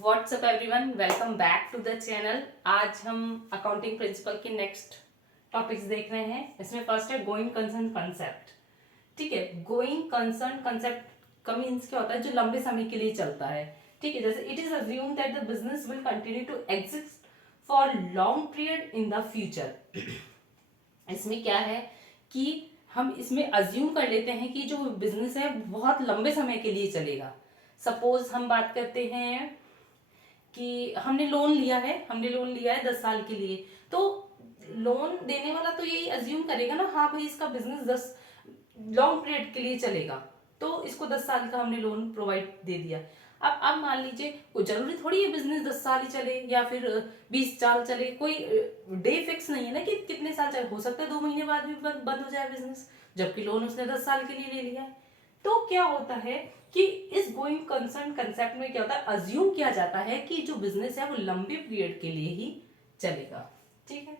WhatsApp everyone, welcome back to the channel. आज हम accounting principle के नेक्स्ट टॉपिक्स देख रहे हैं। इसमें फर्स्ट है गोइंग कंसर्न कंसेप्ट। ठीक है, गोइंग कंसर्न कंसेप्ट का मीन्स क्या होता है? जो लंबे समय के लिए चलता है। ठीक है, जैसे it is assume that the business will continue to exist for long period in the future. इसमें क्या है कि हम इसमें अज्यूम कर लेते हैं कि जो बिजनेस है बहुत लंबे समय के लिए चलेगा। सपोज हम बात करते हैं कि हमने लोन लिया है 10 साल के लिए। तो लोन देने वाला तो यही अज्यूम करेगा ना, हाँ भाई इसका बिजनेस 10 लॉन्ग पीरियड के लिए चलेगा, तो इसको 10 साल का हमने लोन प्रोवाइड दे दिया। अब मान लीजिए कोई जरूरी थोड़ी है बिजनेस 10 साल ही चले या फिर 20 साल चले, कोई डे फिक्स नहीं है ना कि कितने साल चले। हो सकता है 2 महीने बाद भी बंद हो जाए बिजनेस, जबकि लोन उसने 10 साल के लिए ले लिया है। तो क्या होता है कि इस गोइंग कंसर्न कंसेप्ट में क्या होता है, अज्यूम किया जाता है कि जो बिजनेस है वो लंबे पीरियड के लिए ही चलेगा। ठीक है।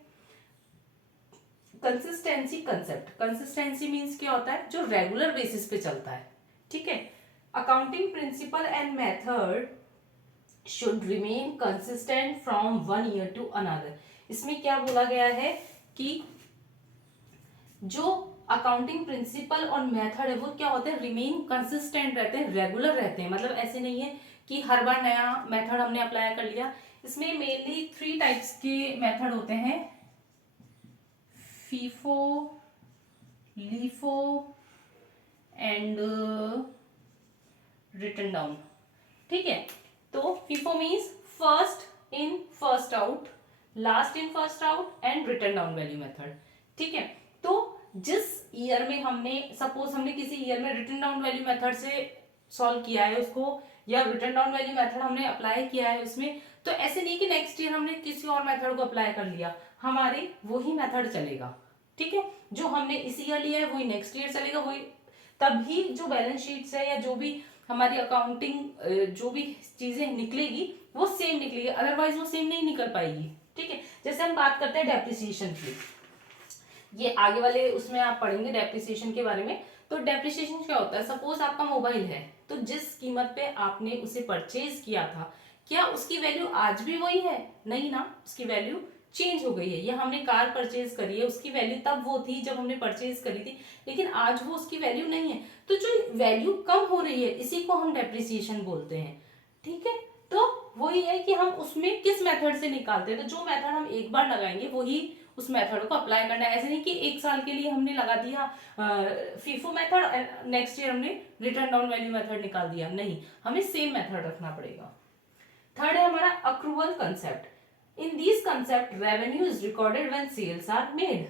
कंसिस्टेंसी कंसेप्ट, कंसिस्टेंसी मींस क्या होता है? जो रेगुलर बेसिस पे चलता है। ठीक है। Accounting principle and method should remain consistent from one year to another. इसमें क्या बोला गया है कि जो अकाउंटिंग प्रिंसिपल और मेथड है वो क्या होते हैं? रिमेन कंसिस्टेंट रहते हैं, रेगुलर रहते हैं। मतलब ऐसे नहीं है कि हर बार नया मेथड हमने अप्लाई कर लिया। इसमें मेनली 3 टाइप्स के मेथड होते हैं, FIFO, LIFO and written down. ठीक है। तो FIFO means first in first out, last in first out and written down value method. ठीक है। तो जिस ईयर में हमने सपोज हमने किसी ईयर में रिटन डाउन वैल्यू मेथड से सॉल्व किया है उसको, या रिटन डाउन वैल्यू मेथड हमने अप्लाई किया है उसमें, तो ऐसे नहीं कि नेक्स्ट ईयर हमने किसी और मेथड को अप्लाई कर लिया, हमारे वही मेथड चलेगा। ठीक है। जो हमने इस ईयर लिया है वही नेक्स्ट ईयर चलेगा, वही तभी जो बैलेंस शीट्स है या जो भी हमारी अकाउंटिंग जो भी चीजें निकलेगी वो सेम निकलेगी, अदरवाइज वो सेम नहीं निकल पाएगी। ठीक है। जैसे हम बात करते हैं डेप्रिसिएशन की, ये आगे वाले उसमें आप पढ़ेंगे डेप्रिसिएशन के बारे में। तो डेप्रिसिएशन क्या होता है? सपोज आपका मोबाइल है, तो जिस कीमत पे आपने उसे परचेज किया था, क्या उसकी वैल्यू आज भी वही है? नहीं ना, उसकी वैल्यू चेंज हो गई है। या हमने कार परचेज करी है, उसकी वैल्यू तब वो थी जब हमने परचेज करी थी, लेकिन आज वो उसकी वैल्यू नहीं है। तो जो वैल्यू कम हो रही है इसी को हम डेप्रिसिएशन बोलते हैं। ठीक है। तो वही है कि हम उसमें किस मेथड से निकालते हैं। तो जो मेथड हम एक बार लगाएंगे वही उस मेथड को अप्लाई करना है। ऐसे नहीं कि 1 साल के लिए हमने लगा दिया फीफो मेथड, नेक्स्ट ईयर हमने रिटर्न डाउन वैल्यू मेथड निकाल दिया, नहीं, हमें सेम मेथड रखना पड़ेगा। थर्ड है हमारा accrual concept. In this concept revenue is recorded when sales are made.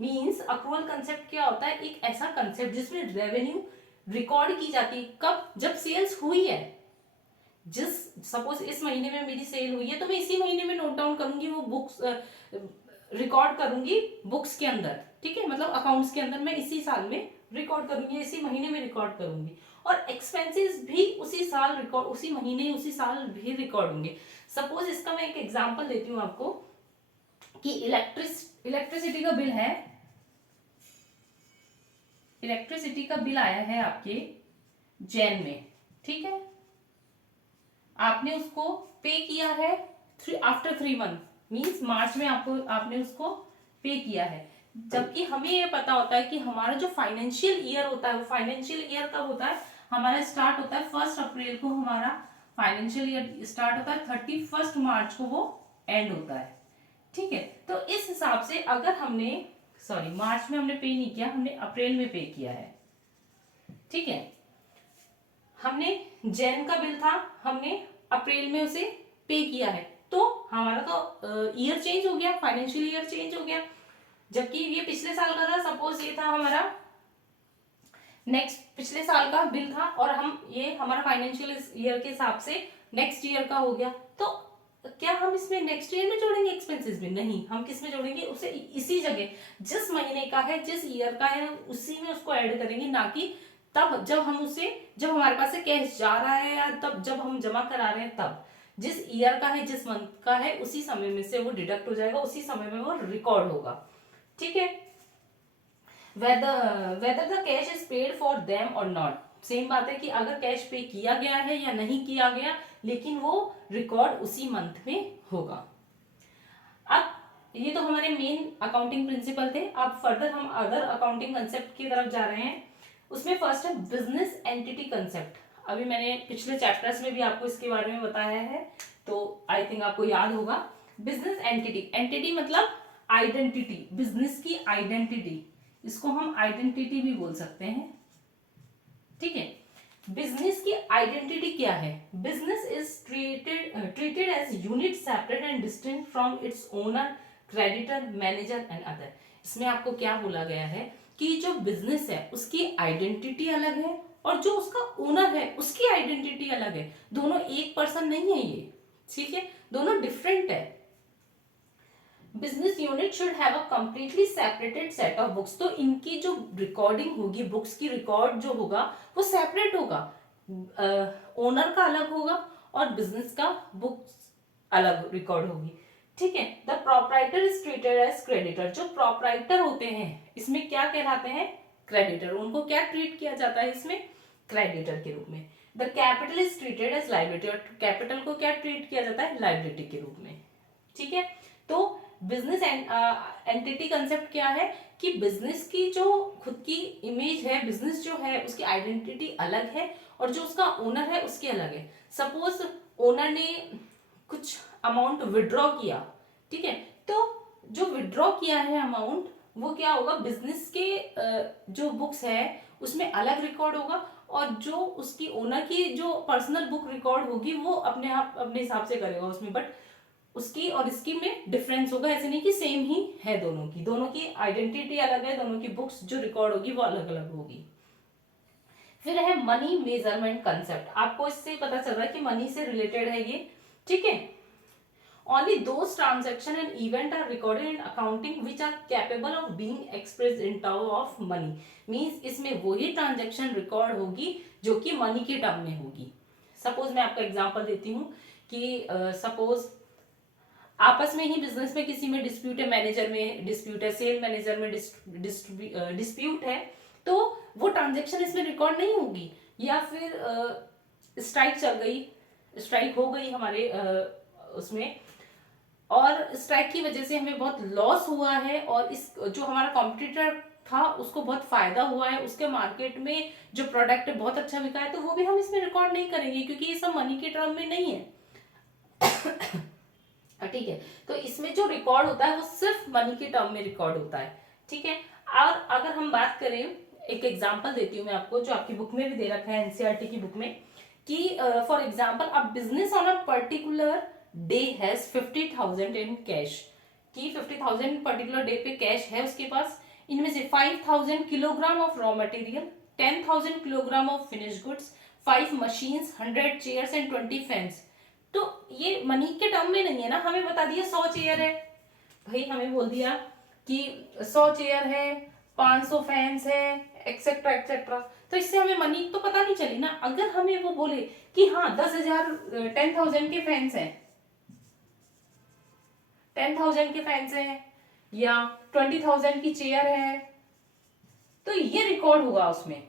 Means accrual concept क्या होता है? एक ऐसा कंसेप्ट जिसमें रेवेन्यू रिकॉर्ड की जाती है कब? जब सेल्स हुई है। जिस सपोज इस महीने में मेरी सेल हुई है तो मैं इसी महीने में नोट डाउन करूंगी, वो बुक्स रिकॉर्ड करूंगी बुक्स के अंदर। ठीक है, मतलब अकाउंट्स के अंदर मैं इसी साल में रिकॉर्ड करूंगी, इसी महीने में रिकॉर्ड करूंगी। और एक्सपेंसेस भी उसी साल रिकॉर्ड, उसी महीने उसी साल भी रिकॉर्ड होंगे। सपोज इसका मैं एक एग्जांपल देती हूँ आपको कि इलेक्ट्रिसिटी का बिल है, इलेक्ट्रिसिटी का बिल आया है आपके जैन में। ठीक है, आपने उसको पे किया है आफ्टर 3 मंथ, मीन्स मार्च में आपने उसको पे किया है। जबकि हमें ये पता होता है कि हमारा जो फाइनेंशियल ईयर होता है, वो फाइनेंशियल ईयर कब होता है? हमारा स्टार्ट होता है 1 अप्रैल को, हमारा फाइनेंशियल ईयर स्टार्ट होता है, 31 मार्च को वो एंड होता है। ठीक है। तो इस हिसाब से अगर हमने मार्च में हमने पे नहीं किया, हमने अप्रैल में पे किया है। ठीक है, हमने जैन का बिल था, हमने अप्रैल में उसे पे किया है, तो हमारा तो ईयर चेंज हो गया, फाइनेंशियल ईयर चेंज हो गया। जबकि ये पिछले साल का था, सपोज ये था हमारा नेक्स्ट पिछले साल का बिल था, और हम ये हमारा फाइनेंशियल ईयर के हिसाब से नेक्स्ट ईयर का हो गया। तो क्या हम इसमें नेक्स्ट ईयर में जोड़ेंगे एक्सपेंसेस में? नहीं, हम किस में जोड़ेंगे? उसे इसी जगह जिस महीने का है, जिस ईयर का है, उसी में उसको ऐड करेंगे, ना कि तब जब हम उसे, जब हमारे पास से कैश जा रहा है या तब जब हम जमा करा रहे हैं, तब जिस ईयर का है, जिस मंथ का है, उसी समय में से वो डिडक्ट हो जाएगा, उसी समय में वो रिकॉर्ड होगा। ठीक है। whether the cash is paid for them or not, same बात है कि अगर कैश पे किया गया है या नहीं किया गया, लेकिन वो रिकॉर्ड उसी मंथ में होगा। अब ये तो हमारे मेन अकाउंटिंग प्रिंसिपल थे। अब फर्दर हम अदर अकाउंटिंग कंसेप्ट की तरफ जा रहे हैं। उसमें फर्स्ट है बिजनेस एंटिटी कंसेप्ट। अभी मैंने पिछले चैप्टर्स में भी आपको इसके बारे में बताया है, तो आई थिंक आपको याद होगा। बिजनेस एंटिटी, एंटिटी मतलब आइडेंटिटी, बिजनेस की आइडेंटिटी, इसको हम आइडेंटिटी भी बोल सकते हैं, ठीक है। बिजनेस की आइडेंटिटी क्या है? Business is treated as unit separate and distinct from its owner, creditor, manager and other. इसमें आपको क्या बोला गया है कि जो बिजनेस है उसकी आइडेंटिटी अलग है और जो उसका ओनर है उसकी आइडेंटिटी अलग है। दोनों एक पर्सन नहीं है ये, ठीक है, दोनों डिफरेंट है। Business unit should have a completely separated set of books. तो इनकी जो रिकॉर्डिंग होगी, बुक्स की रिकॉर्ड जो होगा वो सेपरेट होगा, ओनर का अलग होगा और बिजनेस का बुक्स अलग रिकॉर्ड होगी, ठीक है। The proprietor is treated as creditor. जो प्रोप्राइटर होते हैं इसमें क्या कहलाते हैं? क्रेडिटर। उनको क्या ट्रीट किया जाता है इसमें? क्रेडिटर के रूप में। The capital is treated as liability. और कैपिटल को क्या ट्रीट किया जाता है? लाइबिलिटी के रूप में, ठीक है। तो बिजनेस एंटिटी कंसेप्ट क्या है कि बिजनेस की जो खुद की इमेज है, बिजनेस जो है उसकी आइडेंटिटी अलग है और जो उसका ओनर है उसकी अलग है। सपोज ओनर ने कुछ अमाउंट विड्रॉ किया, ठीक है, तो जो विड्रॉ किया है अमाउंट वो क्या होगा? बिजनेस के जो बुक्स है उसमें अलग रिकॉर्ड होगा और जो उसकी ओनर की जो पर्सनल बुक रिकॉर्ड होगी वो अपने हिसाब से करेगा उसमें, बट उसकी और इसकी में डिफरेंस होगा। ऐसे नहीं कि सेम ही है, दोनों की आइडेंटिटी अलग है, दोनों की बुक्स जो रिकॉर्ड होगी वो अलग अलग होगी। फिर है मनी मेजरमेंट कंसेप्ट। आपको इससे पता चल रहा है कि मनी से रिलेटेड है ये, ठीक है। Only those transaction and event are recorded in accounting which are capable of being expressed in terms of money. Means इसमें वही ट्रांजेक्शन रिकॉर्ड होगी जो कि मनी के टर्म में होगी। सपोज मैं आपको एग्जांपल देती हूँ कि सपोज आपस में ही बिजनेस में किसी में डिस्प्यूट है, मैनेजर में डिस्प्यूट है, सेल मैनेजर में डिस्प्यूट है, तो वो ट्रांजेक्शन इसमें रिकॉर्ड नहीं होगी। या फिर स्ट्राइक चल गई, स्ट्राइक हो गई हमारे उसमें, और स्ट्राइक की वजह से हमें बहुत लॉस हुआ है और इस जो हमारा कॉम्पिटिटर था उसको बहुत फायदा हुआ है, उसके मार्केट में जो प्रोडक्ट बहुत अच्छा बिका है, तो वो भी हम इसमें रिकॉर्ड नहीं करेंगे क्योंकि ये सब मनी के टर्म में नहीं है, ठीक है। तो इसमें जो रिकॉर्ड होता है वो सिर्फ मनी के टर्म में रिकॉर्ड होता है, ठीक है। और अगर हम बात करें, एक एग्जांपल देती हूँ मैं आपको जो आपकी बुक में भी दे रखा है, एनसीईआरटी की बुक में, कि for example a business on a particular day has 50,000 in cash, कि 50,000 पर्टिकुलर डे पे कैश है उसके पास। इनमें से 5,000 kilogram of raw material, 10,000 kilogram of finish goods, 5 machines, 100 chairs and 20 fans. तो ये मनी के टर्म में नहीं है ना, हमें बता दिया 100 चेयर है, भाई हमें बोल दिया कि 100 चेयर है, 500 फैंस है, एक्सेट्रा एक्सेट्रा, तो इससे हमें मनी तो पता नहीं चली ना। अगर हमें वो बोले कि हाँ 10,000 के फैंस हैं, 10,000 के फैंस हैं या 20,000 की चेयर है, तो ये रिकॉर्ड होगा उसमें,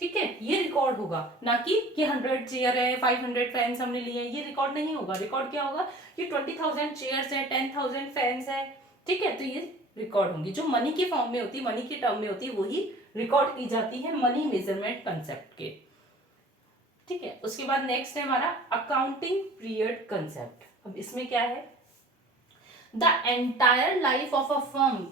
ठीक है, ये रिकॉर्ड होगा, ना कि 100 चेयर है, 500 फैंस हमने लिए, ये रिकॉर्ड नहीं होगा। रिकॉर्ड क्या होगा कि 20,000 चेयर्स है, 10,000 फैंस है, ठीक है, तो ये रिकॉर्ड होंगी। जो मनी की फॉर्म में होती है, मनी के टर्म में होती है, वही रिकॉर्ड की जाती है मनी मेजरमेंट कंसेप्ट के, ठीक है। उसके बाद नेक्स्ट है हमारा अकाउंटिंग पीरियड कंसेप्ट। अब इसमें क्या है? The entire life of a firm,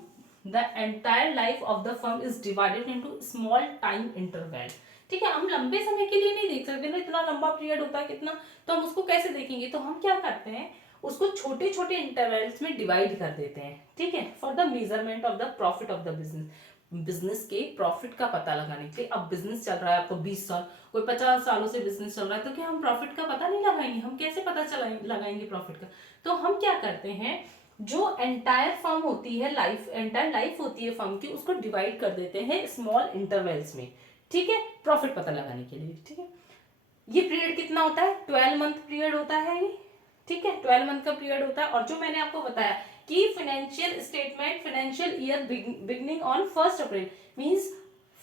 the entire life of the firm is divided into small time interval, ठीक है। हम लंबे समय के लिए नहीं देख सकते ना, इतना लंबा पीरियड होता है कितना, तो हम उसको कैसे देखेंगे? तो हम क्या करते हैं, उसको छोटे छोटे इंटरवल्स में डिवाइड कर देते हैं, ठीक है, for the measurement of the profit of the business. Business के प्रॉफिट का पता लगाने के लिए। अब बिजनेस चल रहा है आपको 20 साल, कोई 50 सालों से बिजनेस चल रहा है, तो क्या हम प्रॉफिट का पता नहीं लगाएंगे? हम कैसे पता लगाएंगे प्रॉफिट का? तो हम क्या करते हैं, जो एंटायर फर्म होती है, एंटायर लाइफ होती है फर्म की, उसको डिवाइड कर देते हैं स्मॉल इंटरवल्स में, ठीक है, प्रॉफिट पता लगाने के लिए, ठीक है। ये पीरियड कितना होता है? 12 मंथ पीरियड होता है ये, ठीक है, 12 मंथ का पीरियड होता है। और जो मैंने आपको बताया कि financial statement financial year beginning on 1 April, means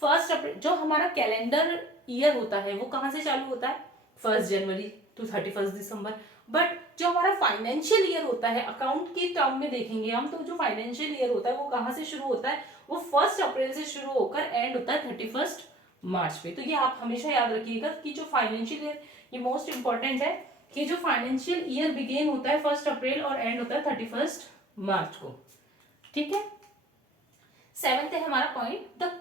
1 अप्रैल जो हमारा कैलेंडर ईयर होता है वो कहाँ से चालू होता है, 1 जनवरी टू 31 दिसंबर। बट जो हमारा फाइनेंशियल ईयर होता है, अकाउंट की टर्म में देखेंगे हम, तो जो फाइनेंशियल ईयर होता है वो कहाँ से शुरू होता है, वो 1 अप्रैल से शुरू होकर एंड होता है 31 मार्च पे। तो ये आप हमेशा याद रखिएगा कि जो फाइनेंशियल ईयर, ये मोस्ट इंपॉर्टेंट है कि जो फाइनेंशियल ईयर बिगेन होता है 1 अप्रैल और एंड होता है 31 मार्च को। ठीक है, 7th है हमारा पॉइंट, द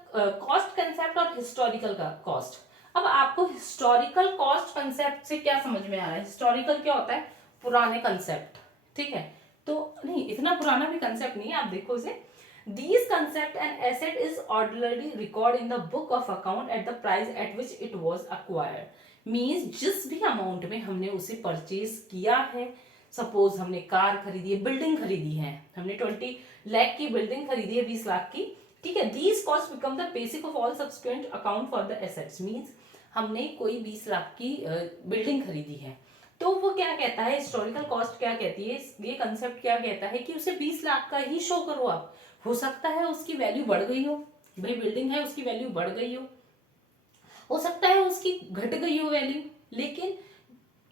कॉस्ट कंसेप्ट और हिस्टोरिकल का कॉस्ट। अब आपको हिस्टोरिकल कॉस्ट कंसेप्ट से क्या समझ में आ रहा है? हिस्टोरिकल क्या होता है? पुराने कंसेप्ट। ठीक है, तो नहीं इतना पुराना भी कंसेप्ट नहीं है, आप देखो इसे। These concept and asset is ordinarily recorded in the book of account at the price at which it was acquired. Means जिस भी अमाउंट में हमने उसे परचेज किया है, सपोज हमने कार खरीदी है, बिल्डिंग खरीदी है, हमने 20 लाख की बिल्डिंग खरीदी है, 20 लाख की, ठीक है, these cost become the basic of all subsequent account for the assets. Means हमने कोई 20 लाख की बिल्डिंग खरीदी है, तो वो क्या कहता है, हिस्टोरिकल कॉस्ट क्या कहती है, ये कंसेप्ट क्या कहता है कि उसे 20 लाख का ही शो करो आप। हो सकता है उसकी वैल्यू बढ़ गई हो, भाई बिल्डिंग है उसकी वैल्यू बढ़ गई हो सकता है उसकी घट गई हो वैल्यू, लेकिन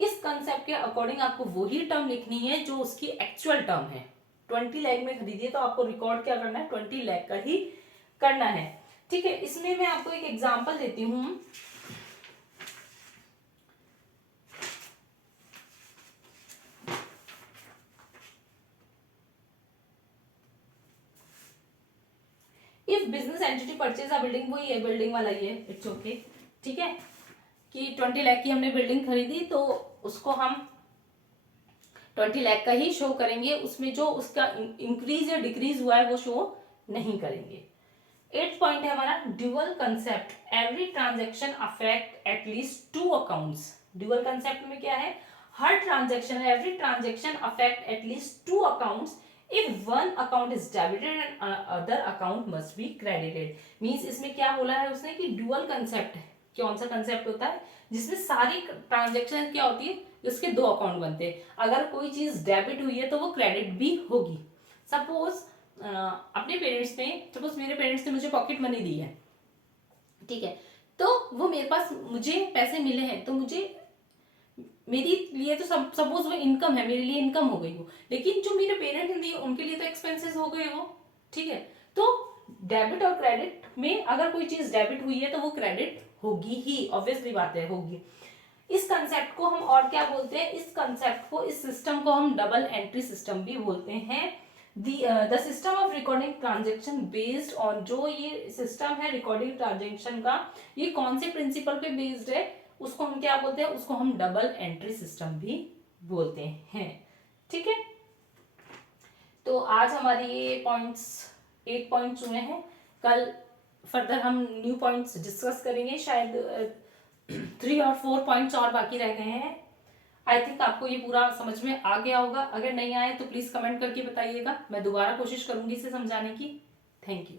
इस कंसेप्ट के अकॉर्डिंग आपको वही टर्म लिखनी है जो उसकी एक्चुअल टर्म है। 20 लाख में खरीदी है तो आपको रिकॉर्ड क्या करना है, 20 लाख का ही करना है। ठीक है, इसमें मैं आपको एक एग्जांपल देती हूं। If business entity purchase a building, वही है बिल्डिंग वाला ही है, इट्स ओके। ठीक है, कि 20 लाख की हमने बिल्डिंग खरीदी तो उसको हम 20 लाख का ही शो करेंगे, उसमें जो उसका इंक्रीज या डिक्रीज हुआ है वो शो नहीं करेंगे। 8th पॉइंट है हमारा dual concept, every transaction affect at least 2 accounts. Dual concept में क्या है, हर ट्रांजेक्शन, every transaction affect at least 2 accounts if one account is debited and other account must be credited. Means इसमें क्या बोला है उसने कि ड्यूअल कंसेप्ट है, कौन सा कंसेप्ट होता है जिसमें सारी ट्रांजेक्शन क्या होती है, उसके 2 अकाउंट बनते हैं। अगर कोई चीज डेबिट हुई है तो वो क्रेडिट भी होगी। सपोज अपने पेरेंट्स ने, सपोज मेरे पेरेंट्स ने मुझे पॉकेट मनी दी है, ठीक है, तो वो मेरे पास मुझे पैसे मिले हैं, तो मुझे मेरी लिए तो सपोज वो इनकम है, मेरे लिए इनकम हो गई वो, लेकिन जो मेरे पेरेंट्स ने दिए उनके लिए तो एक्सपेंसेस हो गए वो। ठीक है, तो डेबिट और क्रेडिट में अगर कोई चीज डेबिट हुई है तो वो क्रेडिट होगी ही, ऑब्वियसली बात है, होगी। इस कंसेप्ट को हम और क्या बोलते हैं, इस कंसेप्ट को, इस सिस्टम को हम डबल एंट्री सिस्टम भी बोलते हैं। The system of recording transaction based on, जो ये सिस्टम है रिकॉर्डिंग ट्रांजेक्शन का, ये कौन से प्रिंसिपल पे बेस्ड है, उसको हम क्या बोलते हैं, उसको हम डबल एंट्री सिस्टम भी बोलते हैं। ठीक है, तो आज हमारे ये पॉइंट्स 8 पॉइंट्स हुए हैं, कल फर्दर हम न्यू पॉइंट्स डिस्कस करेंगे, शायद 3 और 4 पॉइंट्स और बाकी रह गए हैं। आई थिंक आपको ये पूरा समझ में आ गया होगा, अगर नहीं आए तो प्लीज कमेंट करके बताइएगा, मैं दोबारा कोशिश करूंगी इसे समझाने की। Thank you.